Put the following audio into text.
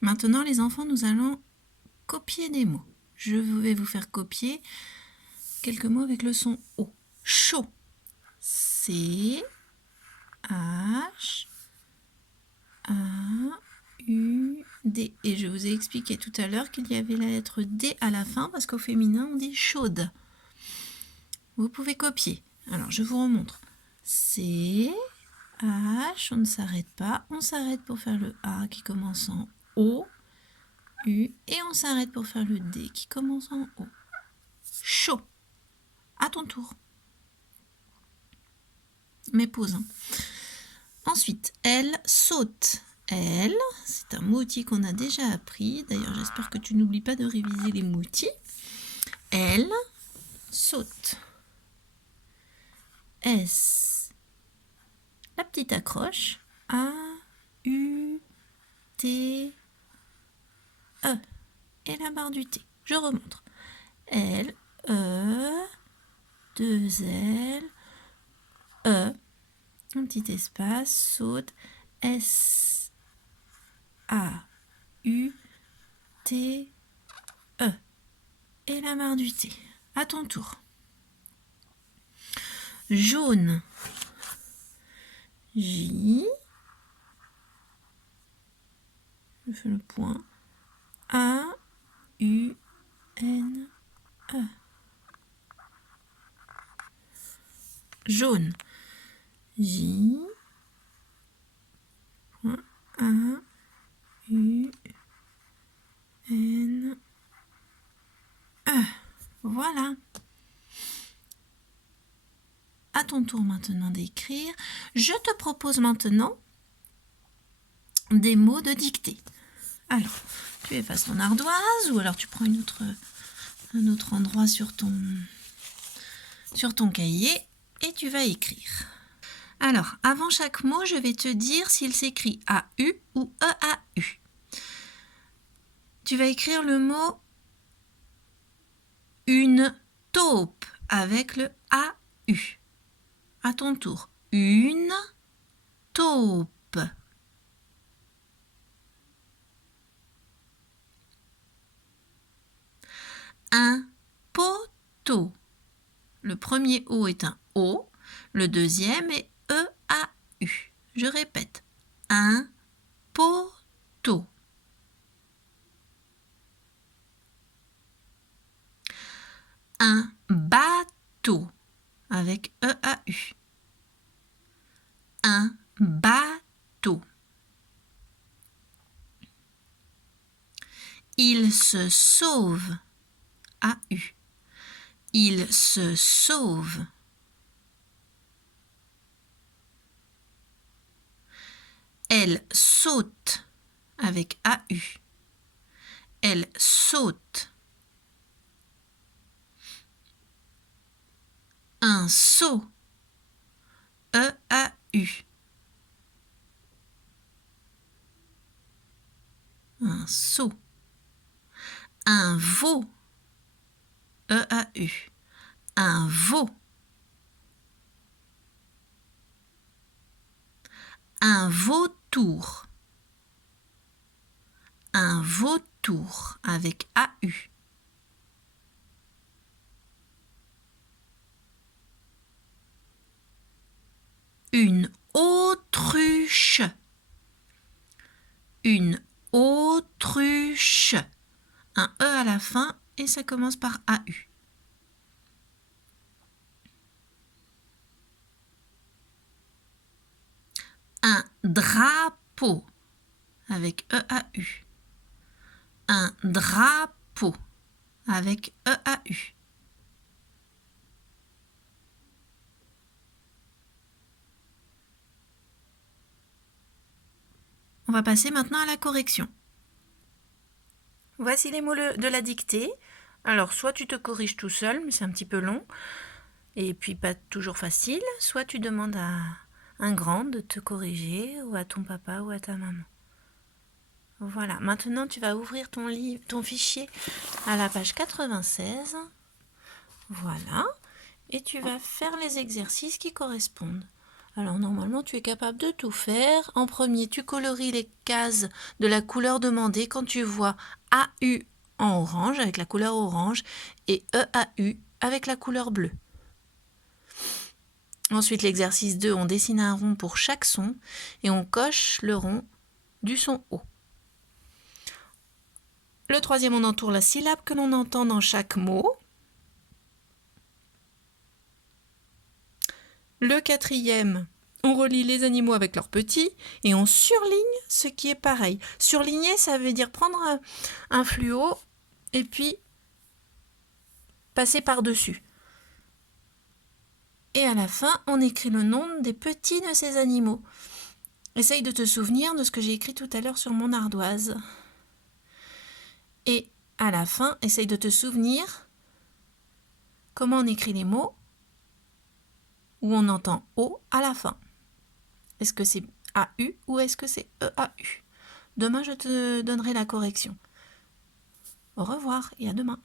Maintenant, les enfants, nous allons copier des mots. Je vais vous faire copier quelques mots avec le son O. Chaud. C, H, A, U, D. Et je vous ai expliqué tout à l'heure qu'il y avait la lettre D à la fin parce qu'au féminin, on dit chaude. Vous pouvez copier. Alors, je vous remontre. C, H, on ne s'arrête pas. On s'arrête pour faire le A qui commence en O, U, et on s'arrête pour faire le D qui commence en O. Chaud. À ton tour. Mais pause. Ensuite, elle saute. Elle, c'est un mot-outil qu'on a déjà appris. D'ailleurs, j'espère que tu n'oublies pas de réviser les mots-outils. Elle saute. S. La petite accroche. A, U, T, E. Et la barre du T. Je remontre. L, E, 2 L, E. Un petit espace, saute. S, A, U, T, E. Et la barre du T. À ton tour. Jaune. J. Je fais le point. A, U, N, E. Jaune. J. Point. A, U, N, E. Voilà. À ton tour maintenant d'écrire. Je te propose maintenant des mots de dictée. Alors, tu effaces ton ardoise ou alors tu prends un autre endroit sur ton cahier et tu vas écrire. Alors, avant chaque mot, je vais te dire s'il s'écrit A-U ou E-A-U. Tu vas écrire le mot une taupe avec le A-U. À ton tour, une taupe. Un poteau. Le premier O est un O, le deuxième est E-A-U. Je répète, un poteau. Un bateau avec E-A-U. Un bateau. Il se sauve. A-U. Il se sauve. Elle saute avec A-U. Elle saute. Un seau. E-A-U. Un seau. Un veau. E-A-U. Un veau. Un vautour. Un vautour avec A-U. Une autruche. Une autruche. Un E à la fin et ça commence par A-U. Un drapeau avec E-A-U. Un drapeau avec E-A-U. On va passer maintenant à la correction. Voici les mots de la dictée. Alors, soit tu te corriges tout seul, mais c'est un petit peu long, et puis pas toujours facile, soit tu demandes à un grand de te corriger, ou à ton papa ou à ta maman. Voilà, maintenant tu vas ouvrir ton fichier à la page 96. Voilà, et tu vas faire les exercices qui correspondent. Alors normalement tu es capable de tout faire. En premier, tu colories les cases de la couleur demandée quand tu vois AU en orange avec la couleur orange et EAU avec la couleur bleue. Ensuite, l'exercice 2, on dessine un rond pour chaque son et on coche le rond du son O. Le troisième, on entoure la syllabe que l'on entend dans chaque mot. Le quatrième, on relie les animaux avec leurs petits et on surligne ce qui est pareil. Surligner, ça veut dire prendre un fluo et puis passer par-dessus. Et à la fin, on écrit le nom des petits de ces animaux. Essaye de te souvenir de ce que j'ai écrit tout à l'heure sur mon ardoise. Et à la fin, essaye de te souvenir comment on écrit les mots où on entend O à la fin. Est-ce que c'est AU ou est-ce que c'est EAU? Demain, je te donnerai la correction. Au revoir et à demain.